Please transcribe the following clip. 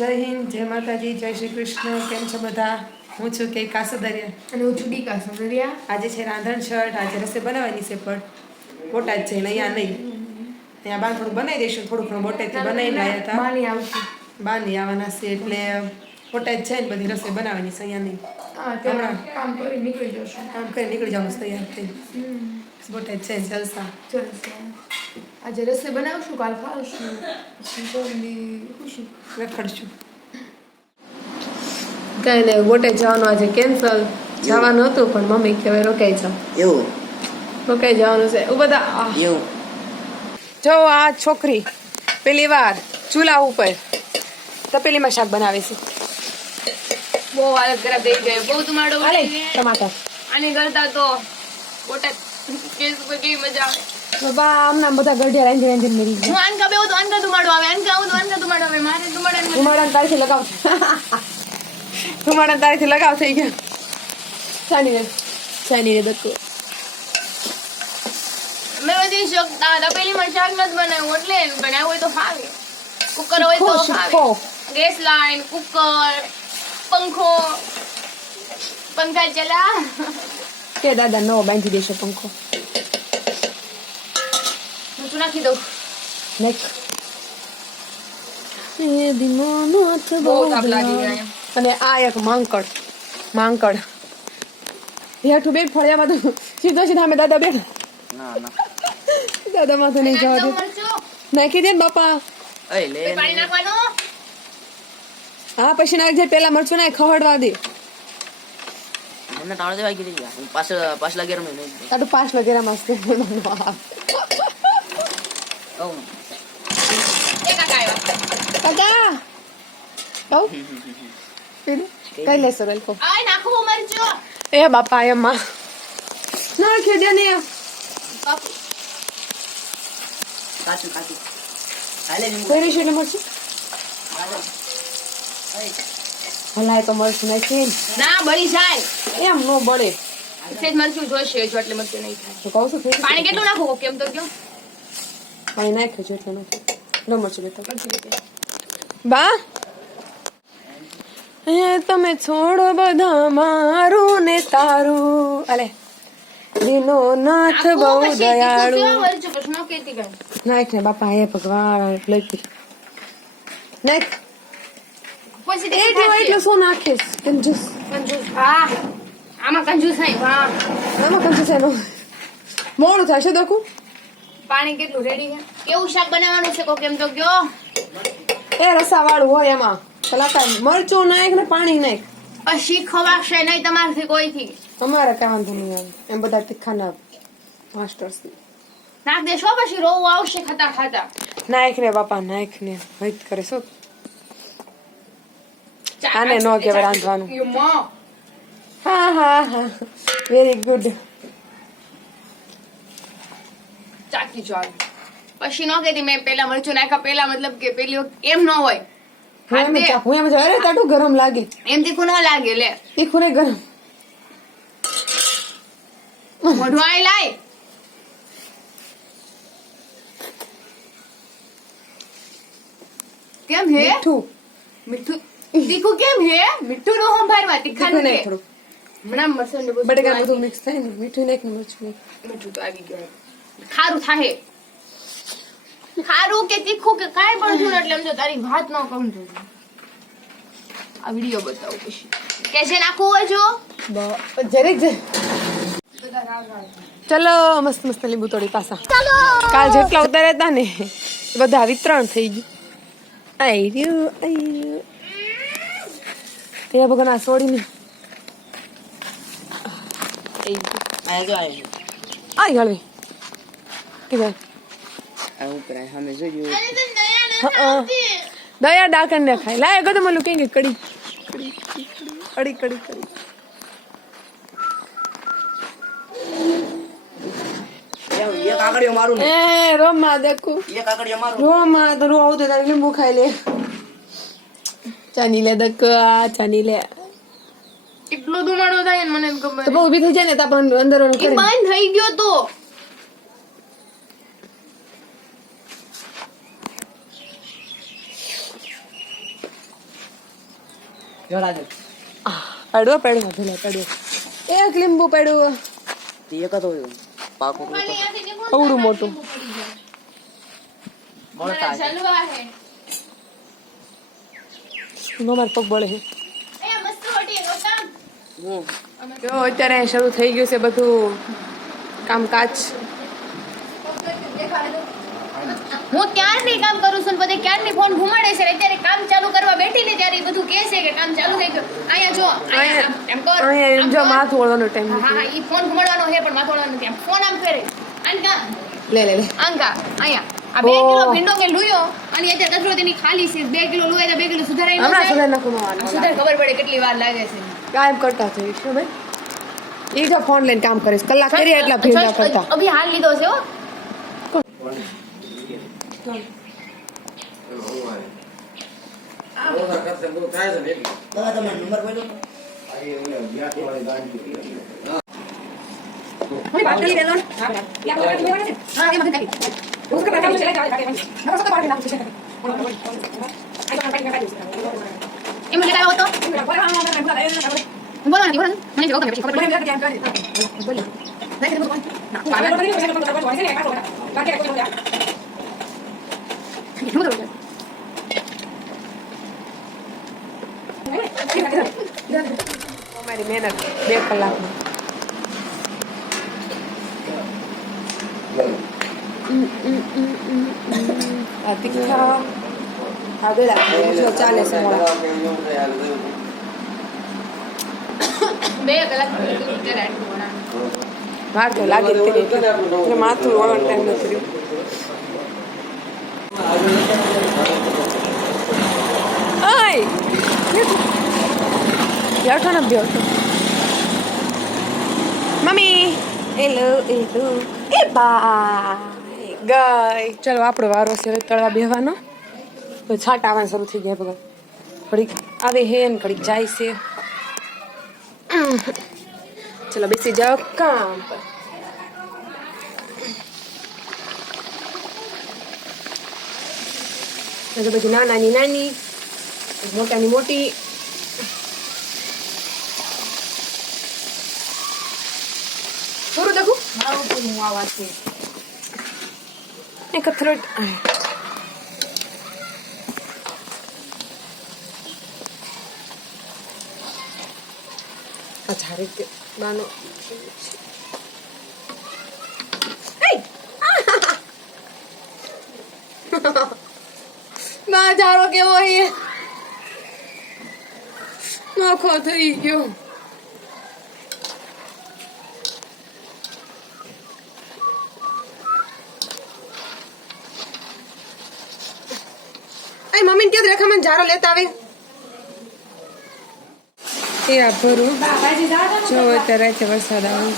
જય હિન્દ જય માતાજી જય શ્રી કૃષ્ણ. કેમ છો બધા? હું છું કે કાસુદરિયા. અને હું છું ડી સદરિયા આજે છે રાંધણ શર્ટ આજે રસોઈ બનાવવાની છે પણ બોટાદ જઈને અહીંયા નહીં. ત્યાં બાર થોડું બનાવી દઈશું થોડું ઘણું બોટાદથી બનાવીને આવ્યા હતા. માની આવશે. બાની આવવાના છે એટલે બોટાદ જઈને બધી રસોઈ બનાવવાની છે અહીંયા નહીં. કામ કરી નીકળી જશું. કામ કરી નીકળી જવાનું તૈયાર થઈ. બોટાદ છે જલસા જલસા આજે રસોઈ બનાવશું કાલ ખાવશું. પછી રખડશું કાંઈ નહીં બોટે જવાનું આજે કેન્સલ જવાનું હતું પણ મમ્મી કે હવે રોકાઈ જાઓ એવું? રોકાઈ જવાનું છે. એવું બધા એવું? જો આ છોકરી પેલી વાર ચૂલા ઉપર તપેલીમાં શાક બનાવે છે. બહુ હાલત ખરાબ થઈ ગઈ. બહુ તમારો અરે ટમાટર. આની કરતા તો બોટાદ કેસ ઉપર કેવી મજા આવે. બાબા આમના બધા ગઢિયા રાંધી રાંધી મેરી હું આન કાપે તો આન કા ધુમાડો આવે આન કા આવું તો આન કા ધુમાડો આવે મારે ધુમાડા ધુમાડા તારીથી લગાવ. ધુમાડા તારીથી લગાવ થઈ ગયા. સાની રે? સાની રે દક્કો મેં બધી શોખ તપેલીમાં શાક નથી બનાવ્યું એટલે બનાવ્યું હોય તો ફાવે. કુકર હોય તો ફાવે. ગેસ લાઈન કુકર પંખો પંખા ચલા. કે દાદા નવો બાંધી દેશે પંખો શું નાખી દઉં એમ. અને આ એક માંકડ માંકડ હેઠું બેગ ફળિયામાં તો સીધો સીધા અમે દાદા બેઠા ના ના દાદા માથે નહીં જવા નાખી દે નાખી દે ને બાપા અય લે પછી પાણી નાખવાનું હા પછી નાખજે પેલા મરચું નાખ ખવડવા દે મને તાળ દેવા ગઈ ગયા હું પાછ પાછલા ગેરમાં નહીં આ તો પાંચ વગેરે મસ્ત એ કાકા પેલું? કઈ લેશો રેલકો આય એ બાપા એમાં નાખી દે ને. બાપુ. કાચું કાચું. હાલે લીંબુ. કઈ એટલે મરચું ભલાય તો મરચું નાખી ના બળી જાય. એમ નો બળે. સેજ મરચું જોશે જો એટલે મરચું નહીં થાય. તો કહું છું પાણી કેટલું નાખવું? કેમ તો કયો પાણી નાખ્યું છે એટલે નાખ્યું. ન મરચું લેતો. બા? એ તમે છોડો બધા મારું ને તારું. અલે દિનો નાથ બહુ દયાળુ. નાખ ને બાપા હે ભગવાન લઈ નાખ. પછી એ તીખું કેવા થશે. એટલે શું નાખીશ કંજૂસ કંજૂસ હા આમાં કંજૂસ નહીં હા આમાં કંજૂસ એનો મોડું થશે દકુ પાણી કેટલું રેડી છે કેવું શાક બનાવવાનું છે કોક એમ તો કયો એ રસા વાળું હોય એમાં પેલા કાંઈ મરચું નાખ ને પાણી નાખ પછી ખવાશે નહીં તમારથી કોઈથી અમારે કાંઈ વાંધો નહીં આવે. એમ બધા તીખાના માસ્ટર્સ નાખ દેશો પછી રોવું આવશે ખાતા ખાતા. નાખ રે બાપા નાખ ને વૈદ કરે શું આને ન કહેવાય. રાંધવાનું. હા હા હા. વેરી ગુડ ચાકી જો પછી ન કહેતી મેં પેલા મરચું નાખ્યા પેલા મતલબ કે પેલી વખત એમ ન હોય. હું એમ અરે તાટું ગરમ લાગે. એમ તીખું ન લાગે લે. તીખું ખુરે ગરમ. મોઢું આઈ લાય. કેમ હે? મીઠું. મીઠું તીખું કેમ છે મીઠું નો સંભાળવા તીખા નહીં થોડું હમણાં મરચાં ને બટેકા બધું મિક્સ થાય ને મીઠું નાખ ને મરચું મીઠું તો આવી ગયું ખારું થાહે. ખારું કે તીખું કે કાંઈ પણ છું એટલે એમ જો તારી વાત ન કહું છું આ વીડિયો બતાવું પછી. કે જે નાખવું હોય જો જરીક જ. ચલો મસ્ત મસ્ત લીંબુ તોડી પાછા. કાલ જેટલા ઉતાર્યા હતા ને બધા વિતરણ થઈ ગયું. આઈ રહ્યું આઈ રહ્યું. એ ભગવાન આ છોડીને આઈ હળવી. કીધું દયા ડાકણ ને ખાય લાય ગયો તો મને કઈ કડી કડી કડી. કડી કડી કાકડીઓ મારું ને. એ રોમા દેખું. એક કાકડીઓ મારું. રોમા તો રો આવતો તારે લીંબુ ખાઈ લે. ચાની લે દક આ ચાની લે એટલો ધુમાડો થાય ને મને ખબર તો બહુ ઊભી થઈ જાય ને તો પણ અંદર ઓલું કરી બંધ થઈ ગયો તો. પડવો પડવો ભલે પડવો એક લીંબુ પડવું તે એક જ પાકો અવડું મોટું. મળતા જલવા હે. નો માર પગ બળે છે જો અત્યારે શરૂ થઈ ગયું છે બધું કામકાજ. હું ક્યારની કામ કરું છું ને બધે ક્યારની ફોન ઘુમાડે છે અત્યારે કામ ચાલુ કરવા બેઠી ને ત્યારે બધું કહે છે કે કામ ચાલુ થઈ ગયું. અહીંયા જો એમ કર. અહીંયા જો માથું ઓળવાનો ટાઈમ હા હા ઈ ફોન ઘુમાડવાનો છે પણ માથું ઓળવાનો નથી. આમ ફોન આમ કરે આંકા લે લે લે. આંકા અહીંયા. આ બે કિલો ભીંડો કે લુયો? અને અત્યારે કચરો તેની ખાલી છે. બે કિલો લુએ તો બે કિલો સુધારાઈ હમણાં સુધાર નાખવામાં સુધાર ખબર પડે કેટલી વાર લાગે છે. કાયમ કરતા થઈશ હો ભાઈ. એ જો ફોન લઈને કામ કરીશ કલાક કરી એટલા ભેગા કરતા. અભી હાલ લીધો છે હો. એમ લેતા આવ્યો તો બોલો ને બોલો ને. મને જવાબ ગમે પછી ખબર પડે કેટલું બધું છે. અમારી મહેનત બે કલાકની આ તીખા આ વેલા જો ચાલે છે મોળા બે કલાક અત્યારે આટલું બનાવ્યું. વાર તો લાગે જ તેની એટલે. એટલે માથું વળવાનો ટાઈમ નથી રહ્યો ઓય બેઠો ને બેઠો મમ્મી એલો એલો એ બા ગઈ. ચલો આપણો વારો છે હવે તળવા બેહવાનો. છાટ આવવાનું શરૂ થઈ ગયા બધા ઘડીક આવે હે ને ઘડીક જાય છે. ચલો બેસી જાઓ કામ પર. તો બધું નાનાની નાની મોટાની મોટી. પૂરું દેખું? પૂરું આવા વાત છે એક થ્રોટ આ ઝારે કે બાનો ના ઝાડો કેવો છે નોખો થઈ ગયો ay મમ્મી કે રેખા મને જારો લેતા આવે? એ આ ભરું. જો અત્યારે છે વરસાદ આવે.